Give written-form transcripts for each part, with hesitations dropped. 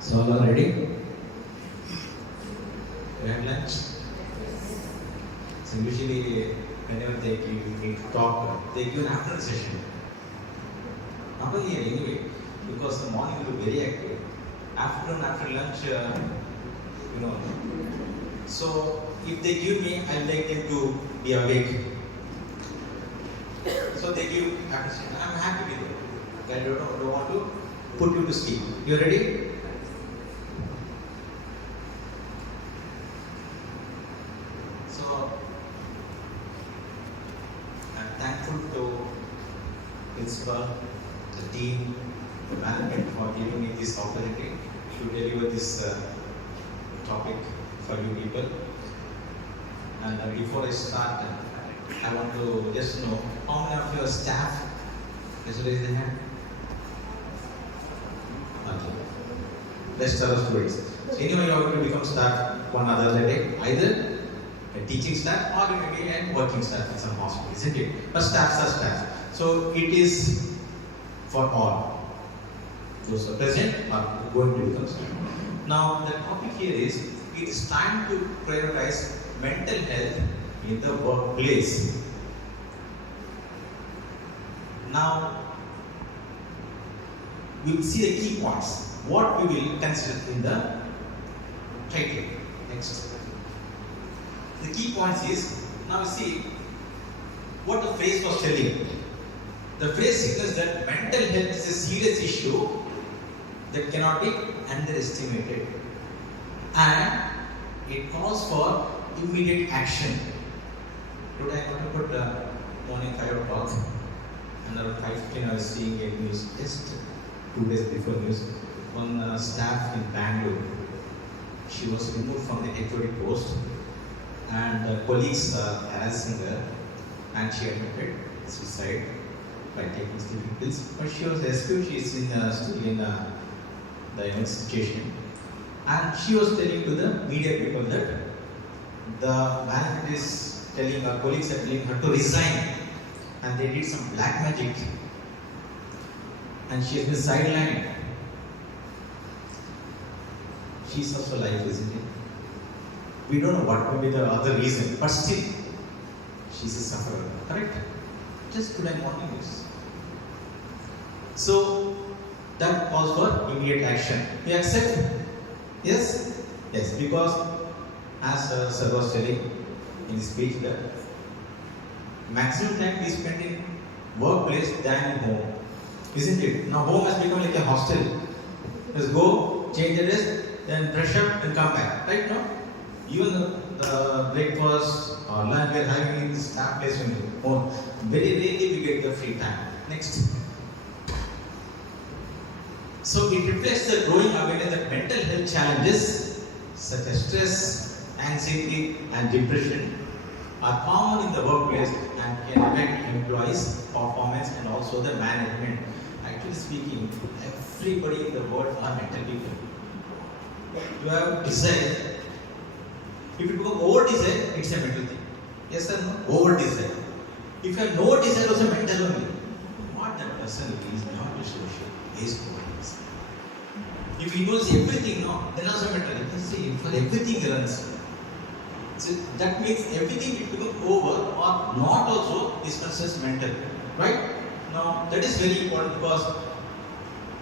So all are ready? You have lunch? So usually whenever they give me to talk, they give an afternoon session. Not only here anyway, because the morning will be very active. Afternoon after lunch, you know. So if they give me, I like them to be awake. So they give afternoon session. I'm happy with it. I don't want to put you to sleep. You ready? So I'm thankful to principal, the team, the management for giving me this opportunity to deliver this topic for you people. And before I start, I want to just know how many of your staff is raise their hand? Okay. Rest are students. So anyone you are going to become staff one other day, either a teaching staff or maybe a working staff in some hospital, isn't it? But staffs are staff. So it is for all. Those are present are going to become staff. Now the topic here is, it is time to prioritize mental health in the workplace. Now we will see the key points. What we will consider in the title. Next. The key points is, now see what the phrase was telling. The phrase signals that mental health is a serious issue that cannot be underestimated, and it calls for immediate action. Today I want to put morning 5 o'clock, and around 5:15 I was seeing a news, just 2 days before news, one staff in Bangalore. She was removed from the HOD post, and colleagues harassing her, and she admitted suicide by taking sleeping pills. But she was rescued. She is still in the investigation, and she was telling to the media people that the management is telling her, colleagues are telling her to resign, and they did some black magic, and she has been sidelined. She's also life, isn't it? We don't know what may be the other reason, but still, she's a sufferer, correct? Just today morning news. So, that calls for immediate action. You accept? Yes? Yes, because as Sir was telling in his speech, that maximum time we spend in workplace than in home. Isn't it? Now home has become like a hostel. Just go, change the dress, then brush up and come back. Right now? Even the breakfast or lunch we are having in the staff place only. More. Very rarely we get the free time. Next. So it reflects the growing awareness that mental health challenges such as stress, anxiety and depression are common in the workplace and can affect employees' performance and also the management. Actually speaking, everybody in the world are mental people. You have desire. If you become over desire, it's a mental thing. Yes or no? Over desire. If you have no desire, also mental only. What that person is not a social, is over. If he knows everything, no, then also mental. You can see for everything he runs. So that means everything will become over or not also is considered mental. Right? Now that is very important, because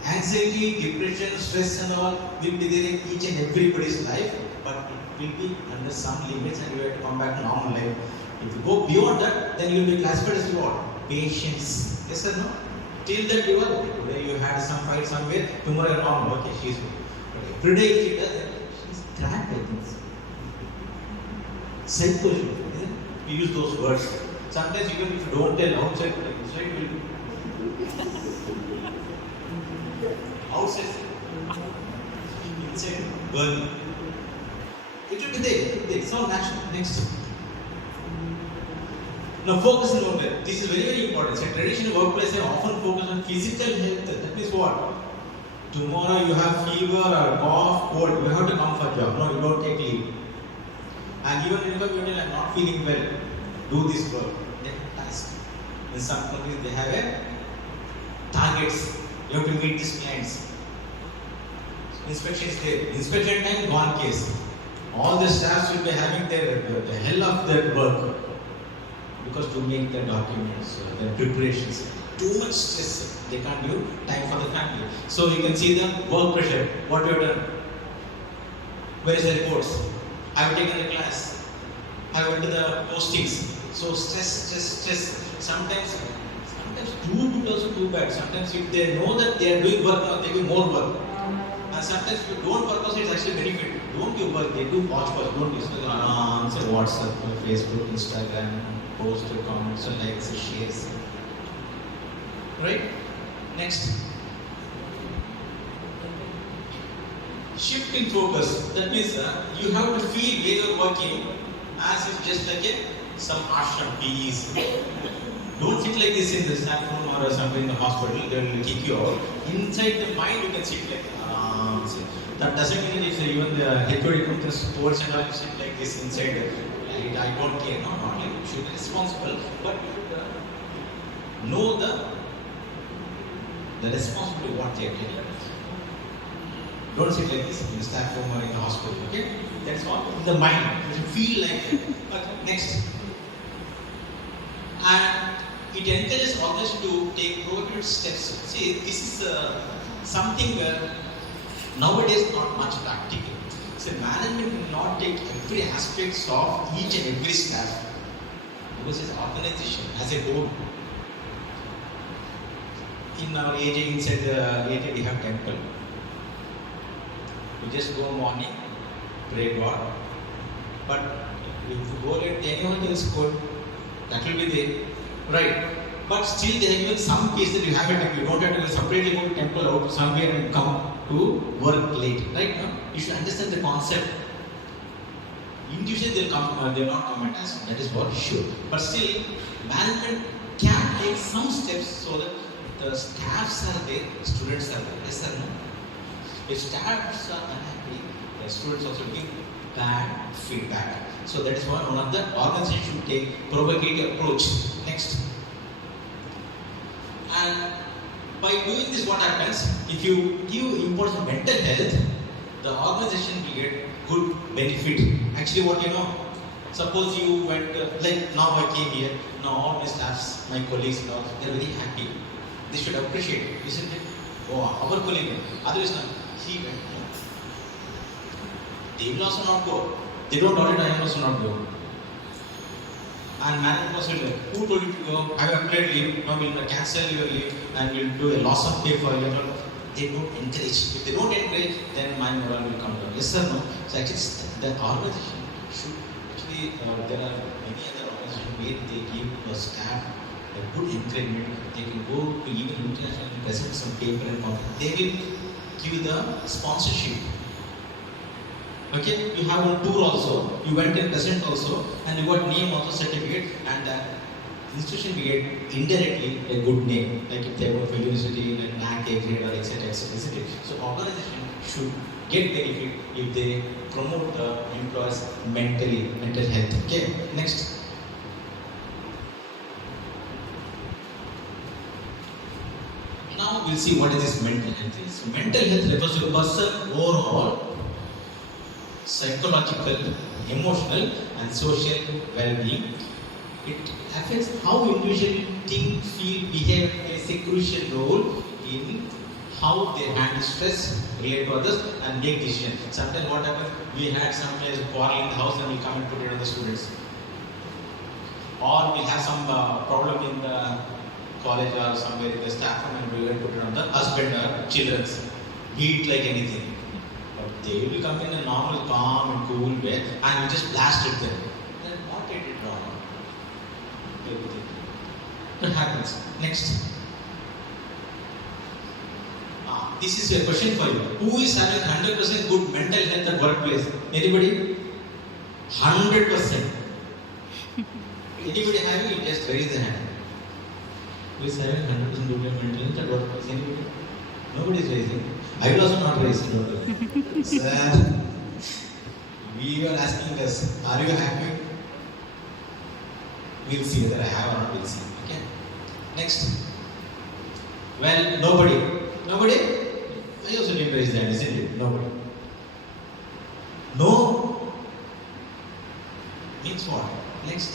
anxiety, depression, stress and all will be there in each and everybody's life, but it will be under some limits and you have to come back to normal life. If you go beyond that, then you will be classified as what? Patience. Yes or no? Till that you are okay. Today you had some fight somewhere, tomorrow you are normal. Okay, she is good. But every day if she does that, she is trapped, I think. Psychology. We use those words. Sometimes even if you don't tell outside, inside will be. Outside. Inside, burning. It will be there. It's all natural. Next. Now focus on that. This is very, very important. So traditional workplace I often focus on physical health. That means what? Tomorrow you have fever or cough, cold, you have to come for job. No, you don't take leave. And even if you tell I'm not feeling well, do this work. They have task. In some companies they have a targets. You have to meet these clients. inspection is there. Inspection time, gone case. All the staffs will be having the hell of their work because to make the documents, the preparations, too much stress. They can't give time for the family. So you can see the work pressure. What we have done? Where is the reports? I have taken the class. I went to the postings. So stress. Sometimes too good also too bad. Sometimes if they know that they are doing work, they do more work. And sometimes if you don't work, also it's actually benefit. Don't give work, they do watch work. Don't use answer WhatsApp, Facebook, Instagram, post, comments, likes, shares. Right? Next. Shift in focus. That means you have to feel where you are working as if just like some ashram peace. Don't sit like this in the staff room or something in the hospital, they will kick you out. Inside the mind, you can sit like that doesn't mean if even the HOD comes to sports and all, you sit like this inside. I don't care. No, not like you should be responsible, but know the responsibility of what they are doing. Don't sit like this in the staff room or in the hospital. Okay, that's all in the mind. You should feel like that. But next, and it encourages others to take proactive steps. See, this is something where nowadays not much practical. So management will not take every aspects of each and every staff because it's organization as a whole. In our area, inside the area we have temple. We just go morning, pray God. But if you go at anyone else code, that will be there. Right. But still there is some case that you have a temple. You don't have to separately go to temple out somewhere and come to work late. Right? No? You should understand the concept. Individually they will not comment as well. That is what sure. But still, management can take some steps so that the staffs are there, students are there. Yes or no? If staffs are unhappy, the students also give bad feedback. So that is why one of the organizations should take provocative approach. Next. And by doing this, what happens? If you give importance to mental health, the organization will get good benefit. Actually, what you know, suppose you went, like now I came here, now all my staffs, my colleagues, they are very happy. They should appreciate it, isn't it? Oh, our colleague, otherwise, he went. They will also not go. They don't tolerate, I will also not go. And management also will, who told you to go? I have applied leave, now we will cancel your leave and we will do a loss of pay for you. They don't encourage. If they don't encourage, then my morale will come down. Yes or no? So actually, the organization should actually, there are many other organizations where they give the staff a good encouragement. They can go to even international and present some paper and conference. They will give the sponsorship. Okay, you have a tour also, you went in present also, and you got name also certificate, and the institution will get indirectly a good name, like if they go for university and NAC grade or etc. etc. So organization should get benefit if they promote the employees mental health. Okay, next. Now we'll see what is this mental health is. So mental health refers to a person overall psychological, emotional and social well-being. It affects how individuals think, feel, behave, and plays a crucial role in how they handle stress, relate to others and make decisions. Sometimes what happens, we had some players quarrel in the house and we come and put it on the students. Or we have some problem in the college or somewhere in the staff room and we will put it on the husband or children's. Beat like anything. They will come in a normal, calm and cool way and we just blasted them. Then what did it wrong? What happens? Next. This is a question for you. Who is having 100% good mental health at workplace? Anybody? 100%. Anybody having it? Just raise the hand. Who is having 100% good mental health at workplace? Anybody? Nobody is raising. I will also not raise it. Sir, we are asking us, are you happy? We'll see whether I have or not, we'll see. Okay? Next. Well, nobody. Nobody? I also didn't raise is there, isn't it? Nobody. No means what? Next.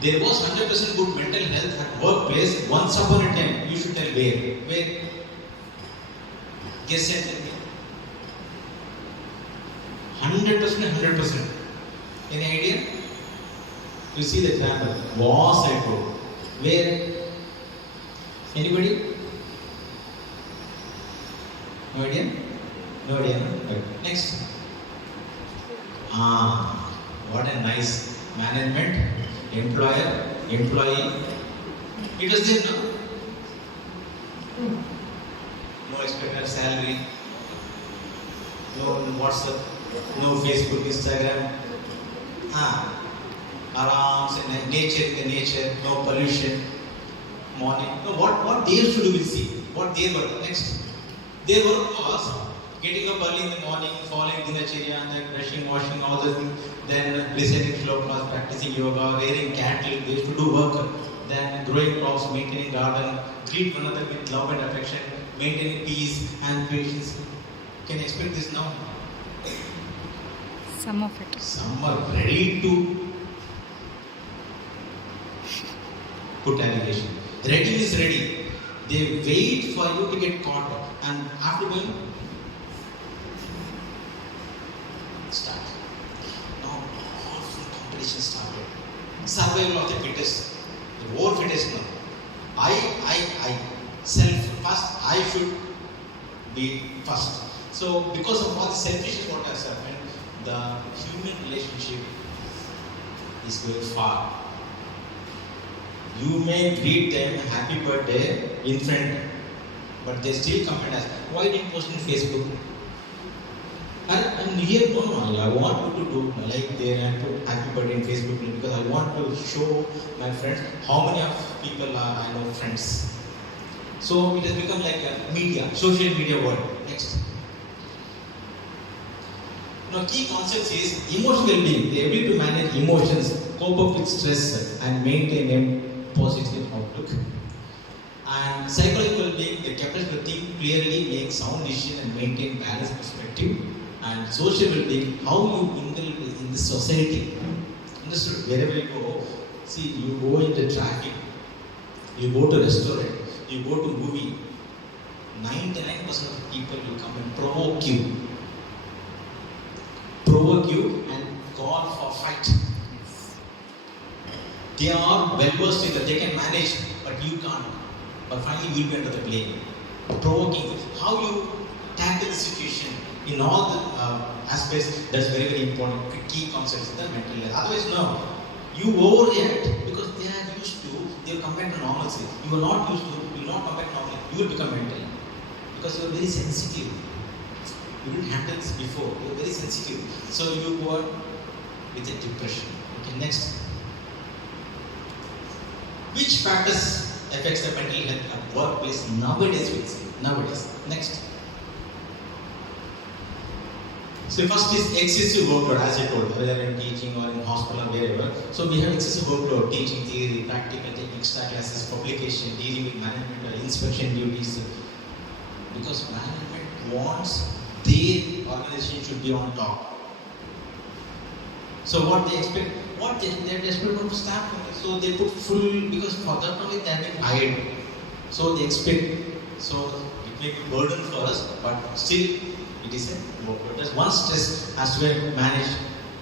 There was 100% good mental health at workplace once upon a time. You should tell where. Where? Guess and tell me. 100%. Any idea? You see the example. Was I told? Where? Anybody? No idea? No idea. Okay. Next. What a nice management, employer, employee. It was there, no? No expected salary, no WhatsApp, no Facebook, Instagram. Arams and nature, no pollution, morning. No, what they used to do, we'll see. What they were. Next. Their work was getting up early in the morning, following dinacharya, and then brushing, washing, all the things, then reciting shlokas, practicing yoga, rearing cattle, they used to do work, then growing crops, maintaining garden, treat one another with love and affection, maintaining peace and patience. Can you expect this now? Some of it. Some are ready to put allegation. Ready is ready. They wait for you to get caught up. And after going, start. Now, awful competition started. Survival of the fittest. The war fittest now. I. Self first. I should be first. So, because of all the selfishness what has happened, the human relationship is going far. You may greet them happy birthday in front, but they still comment as, why didn't post in Facebook? And here, no, I want you to do like there and put happy birthday in Facebook because I want to show my friends how many of people are I know friends. So it has become like a media, social media world. Next. Now, key concepts is emotional well-being, the ability to manage emotions, cope up with stress, and maintain a positive outlook. And psychological well-being, the capacity to think clearly, make sound decisions, and maintain balanced perspective. And social well-being, how you mingle in the society. Understood? Wherever you go, see, you go into traffic, you go to restaurant, you go to movie. 99% of people will come and provoke you and call for fight. They are well versed in that, they can manage, but you can't. But finally, you will be under the blame. Provoking, how you tackle the situation in all the aspects, that's very, very important. Key concepts in the mental health. Otherwise, no. You overreact because they are used to, they will come back to normalcy. You are not used to, you will not come back to normalcy. You will become mental. Because you are very sensitive. You didn't handle this before. You are very sensitive. So you go on with a depression. Okay, next. Which factors affects the mental health at workplace nowadays? We say. Nowadays. Next. So first is excessive workload, as I told, whether in teaching or in hospital or wherever. So we have excessive workload, teaching theory, practical, taking extra classes, publication, dealing with management, inspection duties. Because management wants their organization should be on top. So what they expect, they're desperate for staff. So they put full, because for that only they have been hired. So they expect, so it may be burden for us, but still it is a workload. There's one stress has to be managed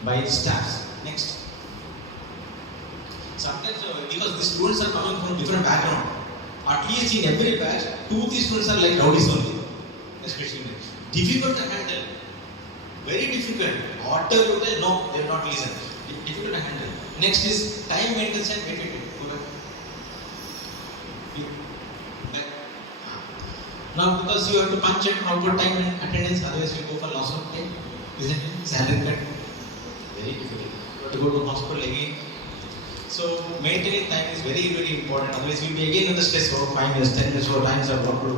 by staffs. Next. Sometimes because the students are coming from different background, at least in every batch, 2-3 students are like rowdies only. Especially difficult to handle. Very difficult. Whatever you tell, no, they will not listen. Difficult to handle. Next is time maintenance and wait. Now, because you have to punch at proper time and attendance, otherwise you go for loss of time, isn't it? Salary cut. Very difficult. You have to go to hospital again. So, maintaining time is very, very important. Otherwise, you'll be again in the stress for 5 minutes, 10 minutes, or times of what to do.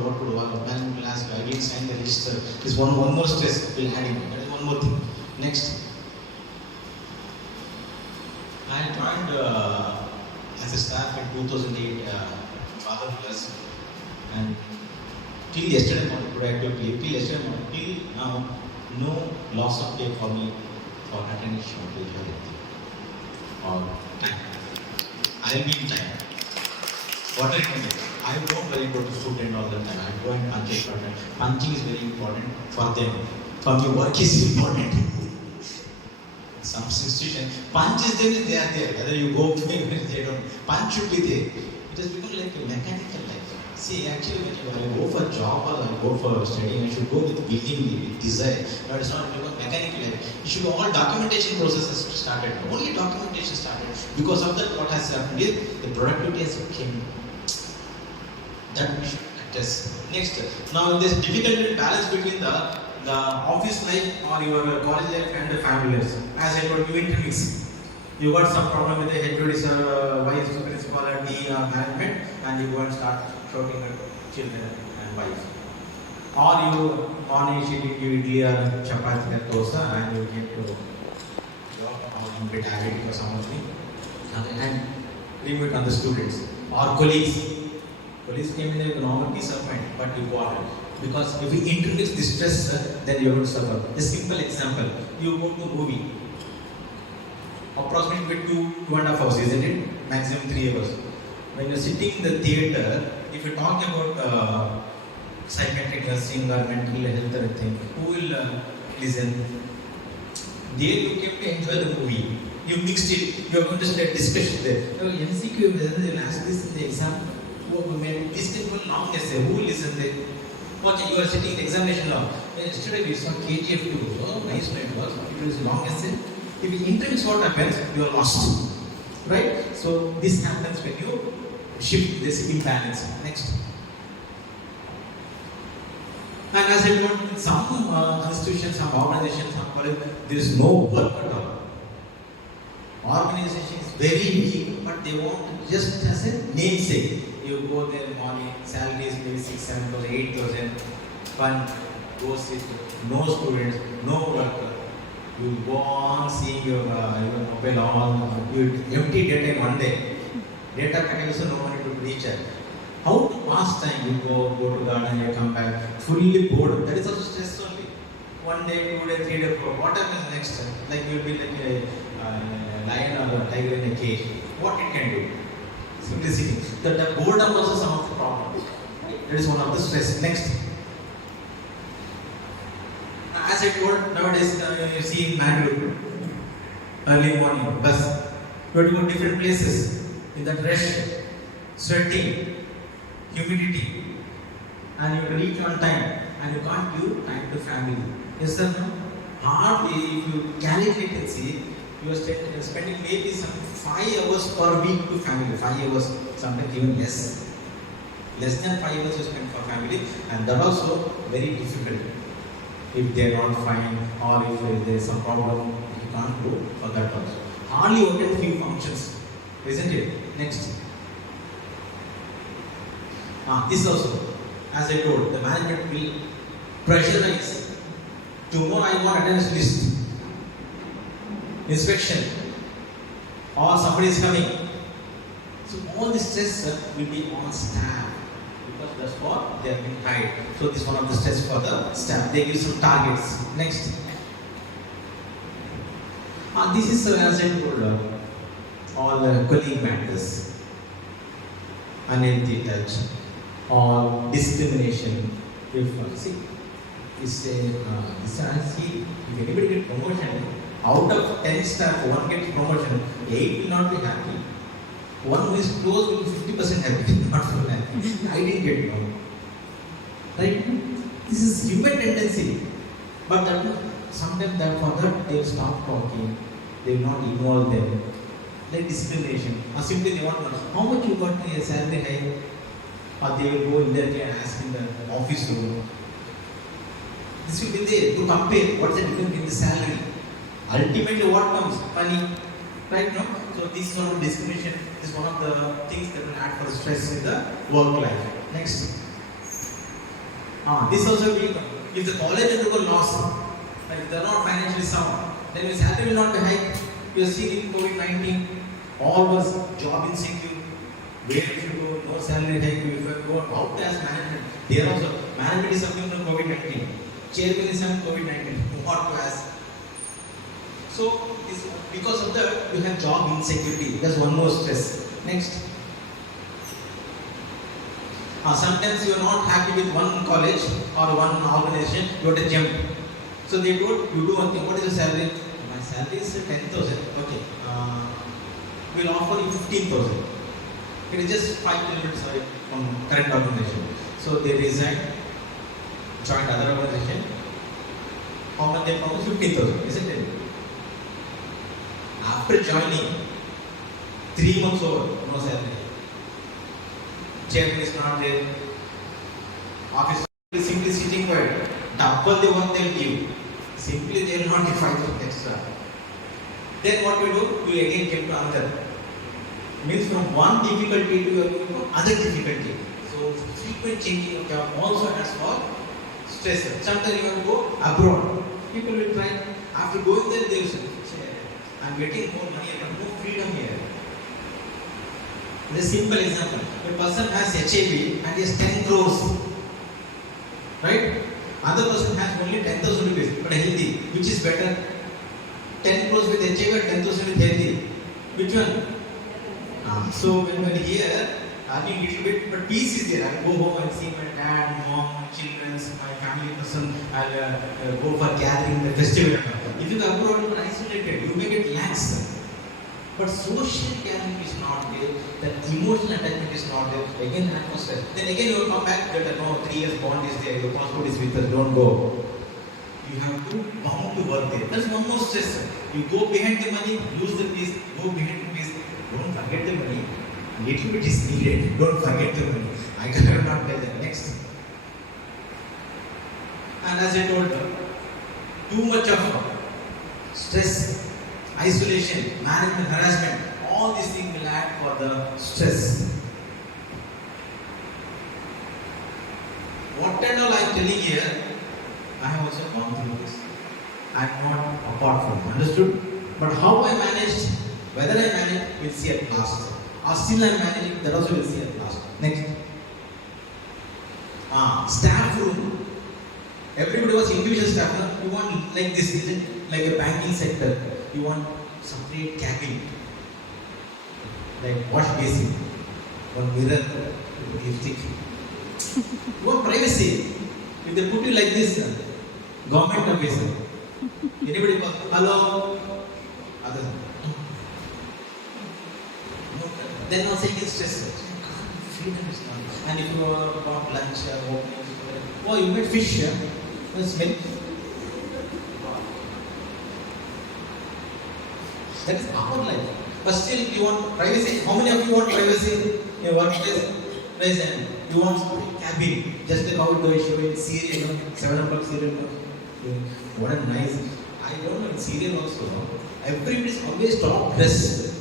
Man will ask, again sign the register. This one more stress will add in. That is one more thing. Next. I joined as a staff in 2008 Father Plus. And till yesterday morning, today activity, till yesterday morning, till now, no loss of pay for me for attending shortage or time. I will be in time. What I can do, I don't worry about the student all the time. I go and punch it. Punching is very important for them. For me, work is important. Some institution, punch is there, they are there. Whether you go, they don't. Punch should be there. It has become like a mechanical life. See, actually, when I go for job or I go for studying, I should go with belief, with desire. No, it's not become mechanical life. It should be all documentation processes started. Only documentation started. Because of that, what has happened is the productivity has came. That we should test. Next, now there's difficult balance between the office life or your college life and the family life. As I told you, intermix. You got some problem with the HODs or vice principal and dean or management, and you go and start shouting at children and wife. Or you morning she did you idli or chapati or dosa, and you get to a bit habit or something, and leave it on the students or colleagues. Police came in a normal peace of mind, but you got it. Because if you introduce this stress, then you will suffer. A simple example, you go to movie. Approximately 2.5 hours, isn't it? Maximum 3 hours. When you're sitting in the theater, if you talk about psychiatric nursing or mental health or thing, who will listen? There you came to enjoy the movie. You mixed it, you are going to start discussion there. So MCQ, they'll ask this in the exam. This thing will long essay. Who will listen there? Watch, you are sitting in the examination now. Yesterday we saw KGF 2. Oh, nice night was. It was a long essay. If you intermix what happens, you are lost. Right? So this happens when you shift this imbalance. Next. And as I told, in some institutions, some organizations, some colleges, there is no work at all. Organization is very weak, but they want just as a namesake. You go there morning, salary is maybe 6, 7,000, 8,000, fund, go sit, no students, no worker. You go on seeing your mobile all, you empty data in one day. Data package also no money to recharge. How to pass time? You go to garden, you come back, fully bored. That is also stress only. 1 day, 2 days, 3 days, what happens next? Like you will be like a lion or a tiger in a cage. What it can do? Simplicity. The boredom also some of the problems. That is one of the stress. Next. As I told, nowadays you see in Bangalore, early morning, bus. You have to go different places. In that rush, sweating, humidity, and you have to reach on time, and you can't give time to family. Yes sir, no? Hardly, if you calculate and see, you are spending maybe some 5 hours per week to family. 5 hours, sometimes even less. Less than 5 hours you spend for family, and that also very difficult. If they are not fine, or if there is some problem, you can't go for that also. Hardly attend few functions, isn't it? Next. This also, as I told, the management will pressurize. Tomorrow I want attendance list, inspection, or somebody is coming. So all this stress will be on staff, because that's what they are being hired. So this is one of the stress for the staff. They give some targets. Next. This is as I told, all the colleague matters, unhealthy touch, or discrimination. If see, see, if anybody gets promotion, out of 10 staff, 1 gets promotion, 8 will not be happy. 1 who is close will be 50% happy, not so happy. I didn't get promoted. Right? This is human tendency. But sometimes that for that they will stop talking, they will not involve them. Like discrimination. Or simply they want to know how much you got a salary hike. Or they will go indirectly and ask in the office room. This will be there to compare what's the difference in the salary. Ultimately what comes? Money. Right? No? So this is one of the discrimination. This is one of the things that will add for stress in the work life. Next. This also will come. If the college undergo loss, and if they are not financially sound, then your salary will not be high. You are seeing in COVID-19, all was job insecure. Where if you go, no salary hike, if you go out as management, there also, management is something from COVID-19, chairman is some COVID-19, what to ask. So, because of that, you have job insecurity, that's one more stress. Next. Sometimes you are not happy with one college or one organization, you have to jump. So they told you do one thing, what is your salary? My salary is 10,000. Okay. We'll offer you 15,000. It is just 5 kilometers away from current organization. So they resigned, joined other organization. How much they promised? 15,000, isn't it? After joining, 3 months over, no salary. Chairman is not there. Office is simply sitting quiet. Double the work they will give. Simply they will not give 5,000 extra. Then what we do? We again came to another. Means from one difficulty to other difficulty. So frequent changing of job also has for stress. Sometimes you have to go abroad. People will try. After going there, they will say, I'm getting more money, I have more freedom here. A simple example. A person has HIV and he has 10 crores. Right? Other person has only 10,000 rupees but healthy. Which is better? 10 crores with HIV or 10,000 with healthy? Which one? So when we are here, earning little bit, but peace is there. I'll go home and see my dad, mom, my children, my family person. I'll go for gathering, the festival. If you go abroad, you are isolated. You may get lax. But social gathering is not there. That emotional attachment is not there. Again, that was stress. Then again, you will come back. That no, 3 years bond is there. Your passport is with us. Don't go. You have to bound to work there. That's one more stress. You go behind the money, lose the peace. Go behind the peace. Don't forget the money. Little bit is needed. Don't forget the money. I cannot tell them. Next. And as I told you, too much of stress, isolation, management, harassment, all these things will add for the stress. What and all I am telling here, I have also gone through this. I am not apart from, understood? But how I managed, whether I manage, we'll see at last. Or still I am managing, that also we'll see at last. Next. Staff room. Everybody was individual staff. You want like this, isn't it? Like a banking sector. You want separate cabin. Like wash basin. One mirror. Lipstick. You want privacy. If they put you like this, government officer. Anybody calls, hello? Others. Then also you get stressed. Freedom is not. And if you want lunch or opening, oh, you made fish here. Let's make. That is our life. But still, you want privacy. How many of you want privacy in your workplace? Raise hand. You want cabin. Just like how it goes showing serial, 7 o'clock serial. What a nice. I don't know in serial also. Everybody is always top dressed.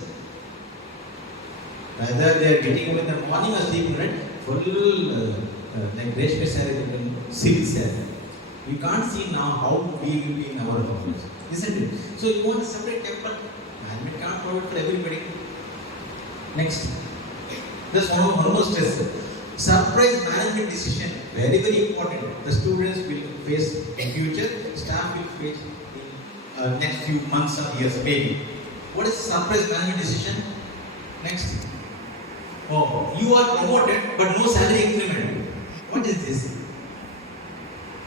Either they are getting up in the morning or sleeping, right? Full like reshme saree, silk saree. We can't see now how we will be in our homes, isn't it? So you want a separate temple. Management can't provide for everybody. Next. There's one more stress. Surprise management decision. Very, very important. The students will face in future. Staff will face in next few months or years maybe. What is surprise management decision? Next. Oh, you are promoted but no salary increment. What is this?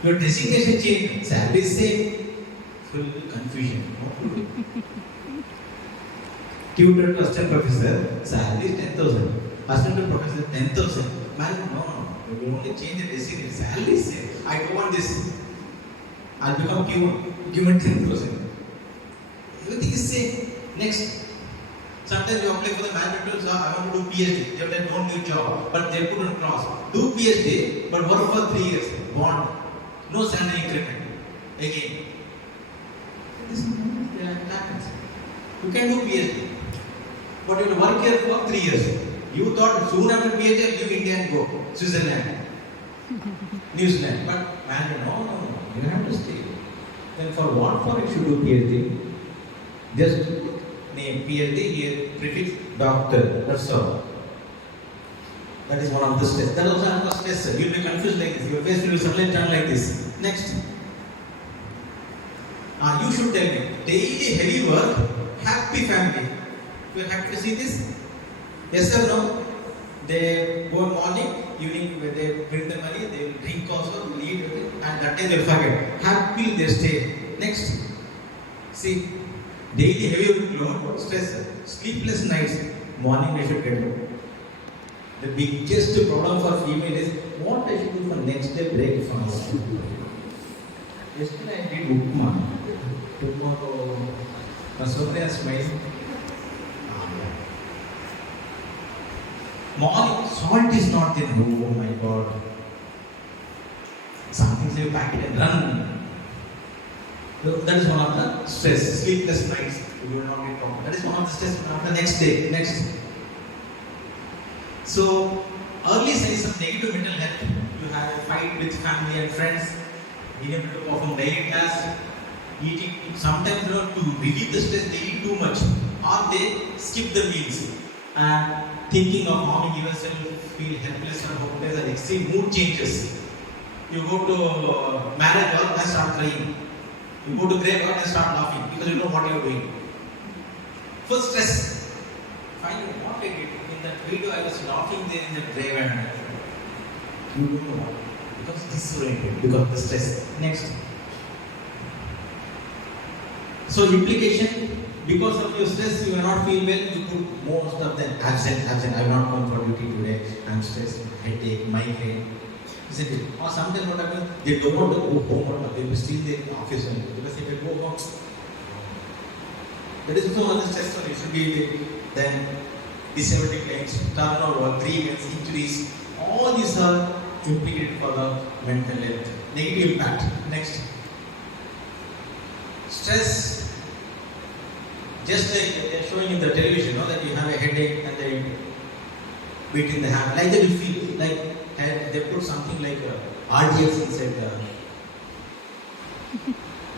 Your designation change. Salary is same. Full confusion. Tutor to assistant professor. Salary is 10,000. Assistant professor 10,000. Man, no. You will only change the designation. Salary is same. I don't want this. I'll become Q1. Give me 10,000. Everything is same. Next. Sometimes you apply for the management job, I want to do PhD. They have done don't do job, but they put on cross. Do PhD, but work for 3 years. Bond. No salary increment. Again. This happens. You can do PhD, but you have to work here for 3 years. You thought soon after PhD, I'll leave India and go. Switzerland. New Zealand. But man, no. You have to stay. Then for what for you should do PhD? Just name PhD here, prefix doctor. That's all. That is one of the stress. That also another stress. You'll be confused like this. Your face will suddenly turn like this. Next. You should tell me. Daily heavy work, happy family. You are happy to see this? Yes or no? They go morning, evening, when they bring the money, they will drink also, will eat, and that time they will forget. Happy they stay. Next. See, daily heavy workload, stress, sleepless nights, morning they should get up. The biggest problem for female is what I should do for next day breakfast. Yesterday I did upma. Tomorrow, Masopria smiling. Morning, salt is not there. Oh my God. Something say pack it and run. So that is one of the stress. Sleepless nights. You will not get problem. That is one of the stress after the next day. Next. So, early signs of negative mental health. You have a fight with family and friends. Being able to perform daily tasks. Eating. Sometimes to relieve the stress, they eat too much. Or they skip the meals. And thinking of harming yourself, feel helpless or hopeless, and extreme mood changes. You go to marriage work and start crying. You go to grave work and start laughing because you know what you are doing. First stress. Finally, what I did in that video, I was laughing there in the grave and you don't know what. Because disoriented, because of the stress. Next. So implication. Because of your stress, you may not feel well, you put most of them absent. I will not come for duty today, I am stressed, headache, migraine. Isn't it? Or sometimes what happens, they don't want to go home or they will still in the office only. Because if they go home, that is also another stress for you. Should be then disability claims, turnover, grievance, injuries. All these are implicated for the mental health. Negative impact. Next. Stress. Just like they are showing in the television, that you have a headache and they beat in the hand. Like that you feel, like they put something like RDX inside the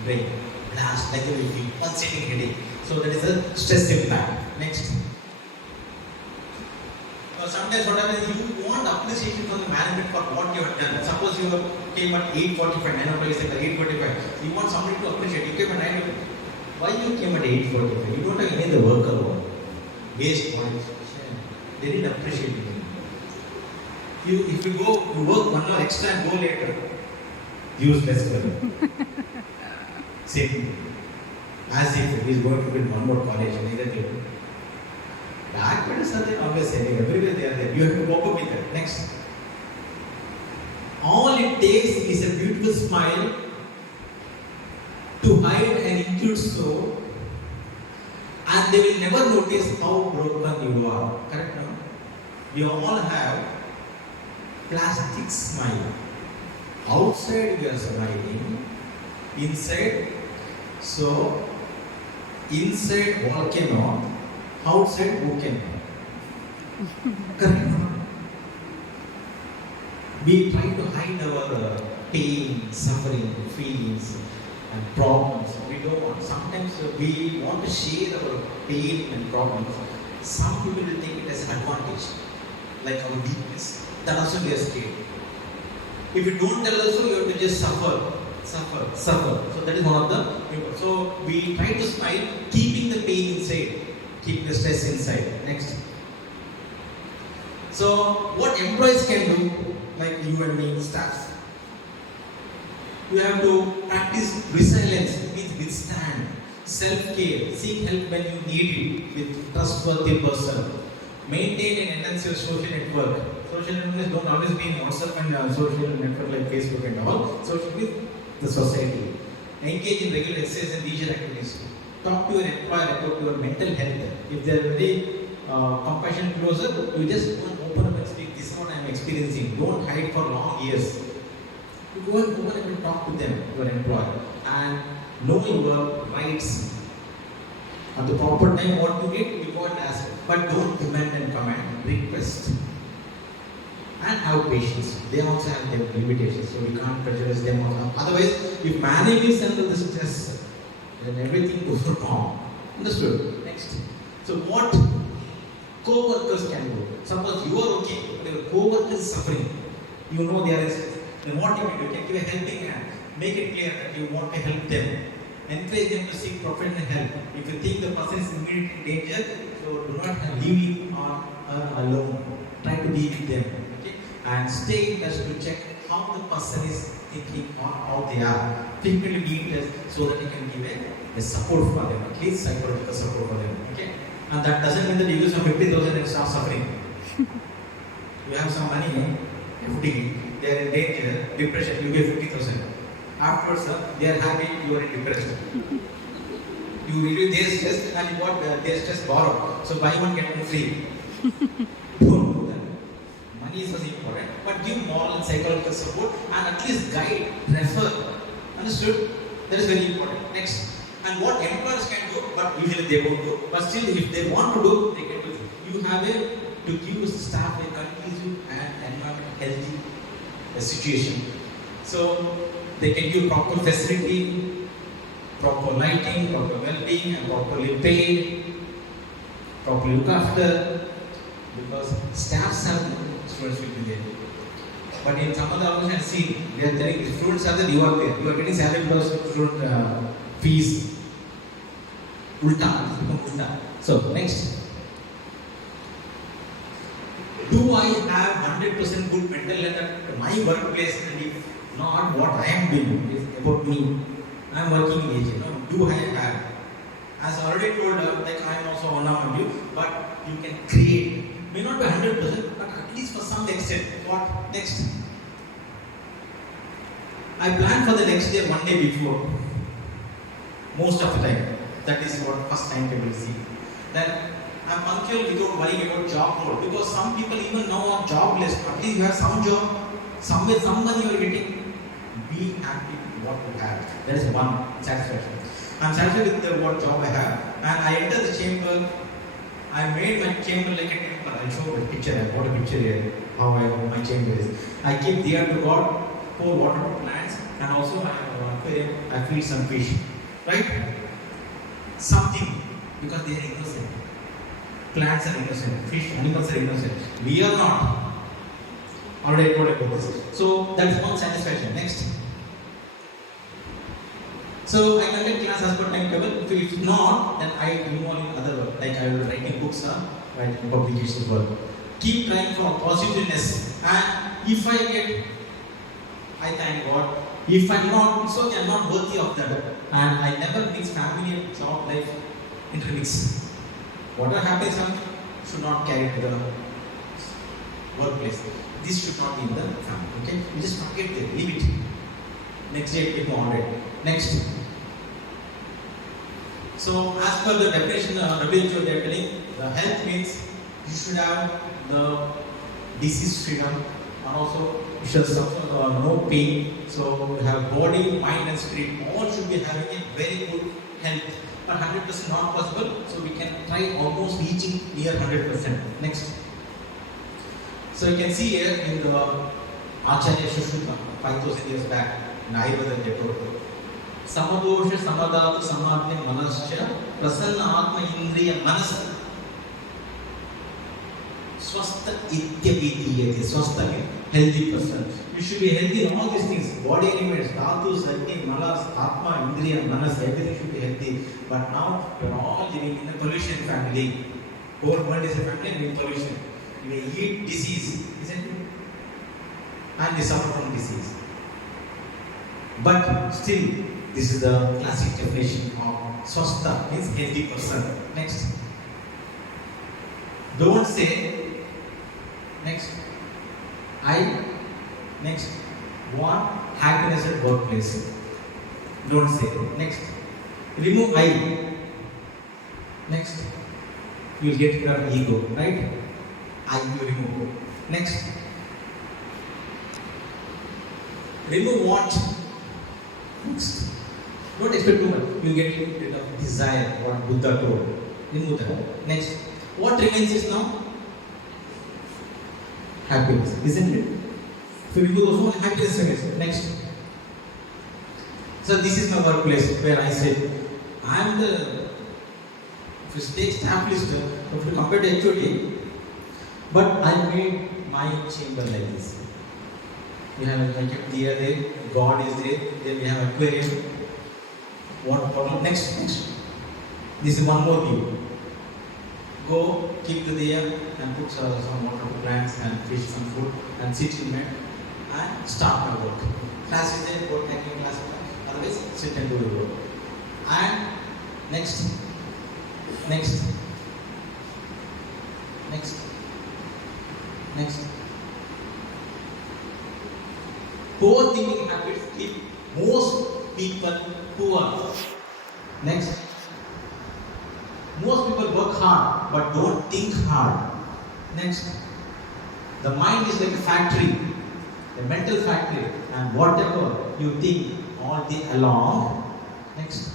brain. Blast, like that you feel, pulsating headache. So that is a stress impact. Next. Sometimes what happens, you want appreciation from the management for what you have done. Suppose you came at 8:45, 9 o'clock is like 8:45. You want somebody to appreciate. You came at 9 o'clock. Why you came at 8:45? You don't have any other work alone. Waste points. They didn't appreciate you. If you go, you work 1 hour extra and go later, useless for you. Same. As if he is going to build one more college and either they do. Backwards are there always saying, everywhere they are there. You have to cope up with that. Next. All it takes is a beautiful smile to hide an injured soul, and they will never notice how broken you are. Correct now? You all have plastic smile. Outside you are smiling, inside, so inside volcano, outside volcano. Correct? We try to hide our pain, suffering, feelings and problems. We don't want. Sometimes we want to share our pain and problems. Some people will take it as an advantage, like our weakness. That also we are scared. If you don't tell also, you have to just suffer. So that is one of the people. So we try to smile, keeping the pain inside, keeping the stress inside. Next. So what employees can do, like you and me, staff, you have to practice resilience, means withstand, self-care, seek help when you need it with trustworthy person, maintain and enhance your social network. Social networks don't always be in WhatsApp and social network like Facebook and all. So it should be the society. Engage in regular exercise and leisure activities. Talk to your employer about your mental health. If they are very compassion closer, you just go and open up and speak. This is what I am experiencing. Don't hide for long years. You go and open up and talk to them, your employer, and know your rights. At the proper time, what you get, you go and ask. But don't demand and command. Request. And have patience. They also have their limitations, so we can't prejudice them also. Otherwise, if management is under the stress, then everything goes wrong. Understood? Next. So what co-workers can do? Suppose you are okay, your co-worker is suffering, you know they are stressed, then what you can give a helping hand, make it clear that you want to help them, encourage them to seek professional help. If you think the person is immediately in danger, so do not leave him or her alone. Try to be with them, okay? And stay in touch to check how the person is thinking or how they are. Frequently be in touch so that you can give a support for them, at least psychological support for them, okay? And that doesn't mean that you use some 50,000 and start suffering. You have some money, FD, they are in danger, depression, you give 50,000. Afterwards, they are happy, you are in depression. You relieve their stress and you got their stress borrowed. So buy one, get one free. Don't do that. Money is very important, but give moral and psychological support and at least guide, refer. Understood? That is very important. Next. And what employers can do, but usually they won't do. But still, if they want to do, they can do. You have to give the staff a conducive and environment healthy situation. So they can give proper facility, proper lighting, proper well-being, and properly paid, properly look after, because staffs have students will be there. But in some other organizations, see, they are telling the students are there, you are there. You are getting salary plus student fees. Ulta, ulta. So next. Do I have 100% good mental health at my workplace? And if not, what I am doing is about me. I am working in agent. Do I have? As I already told, like I am also one of you, but you can create. May not be 100%, but at least for some extent. What next? I plan for the next day 1 day before. Most of the time. That is what first time people see. Then I am punctual without worrying about job role, because some people even now are jobless. At least you have some job, somewhere, some money you are getting. Be happy with what you have. That is one satisfaction. I am satisfied with what job I have. And I enter the chamber. I made my chamber like a temple. I'll show a picture. I bought a picture here. How my chamber is. I give dear to God, pour water to plants, and also I have an aquarium. I feed some fish. Right? Something, because they are innocent. Plants are innocent, fish, animals are innocent. We are not. Already told about this. So that is one satisfaction. Next. So I conduct class as per timetable. If not, then I involve in other work. Like I will writing books or writing publications work. Keep trying for positiveness. And if I get, I thank God. If I'm not, it's okay, I'm not worthy of that. And I never mix family and job life intermix. Whatever happens should not carry to the workplace. This should not be in the family. Okay? You just forget it, leave it. Next day, it will moderate. Next. So, as per the definition, Ravi, they are telling, the health means you should have the disease freedom, and also you should suffer no pain. So you have body, mind and spirit, all should be having a very good health. But 100% not possible, so we can try almost reaching near 100%. Next. So you can see here in the Acharya Shushruta, 5000 years back, in Ayurveda they told, Samadosha Samadhatu Samadhyam Manascha Prasanna Atma Indriya Manas Swastha Ityapitiyate. Swastha means healthy person. You should be healthy in all these things. Body elements, dhatus, agni, malas, atma, indriya, manas, everything should be healthy. But now we are all living in a pollution family. Whole world is a family with pollution. You may eat disease, isn't it? And they suffer from disease. But still, this is the classic definition of swastha, means healthy person. Next. Don't say, next, I, next, want happiness at workplace. Don't say. Next, remove I. Next, you will get rid of ego, right? I you remove. Next, remove want. Next, don't expect too much. You get rid of desire, what Buddha told. Remove that. Next, what remains is now happiness, isn't it? So we do those one happiness remains. Next. So this is my workplace where I said, I am the, if you take staff list, if you compare to HOD, but I made mind chamber like this. We have like a deer there, God is there, then we have aquarium, water bottle. Next. This is one more view. Go, keep the deer and put some water plants and fish, some food, and sit in bed and start my work. Class is there, go take your class, otherwise sit and do the work. And next. Poor thinking habits keep most people poor. Next. Most people work hard but don't think hard. Next. The mind is like a factory, a mental factory, and whatever you think all day along. Next.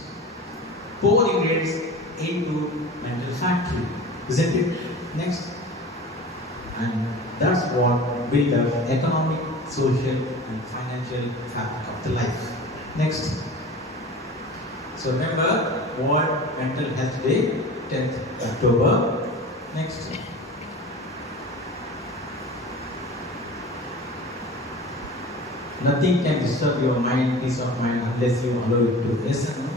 Pour ingredients into mental factory, isn't it? Next. And that's what build up economic, social, and financial fabric of the life. Next. So remember, World Mental Health Day, 10th October. Next. Nothing can disturb your mind, peace of mind, unless you allow it to. Yes or no?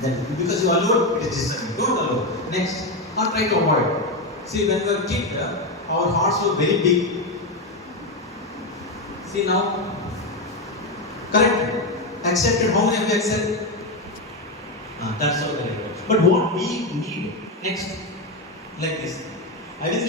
Then because you allow it, it is disturbing. Don't allow. Next. Or try to avoid. See, when we were kids, our hearts were very big. See now, correct? Accepted. How many of you accept? That's all correct. But what we need next, like this. I will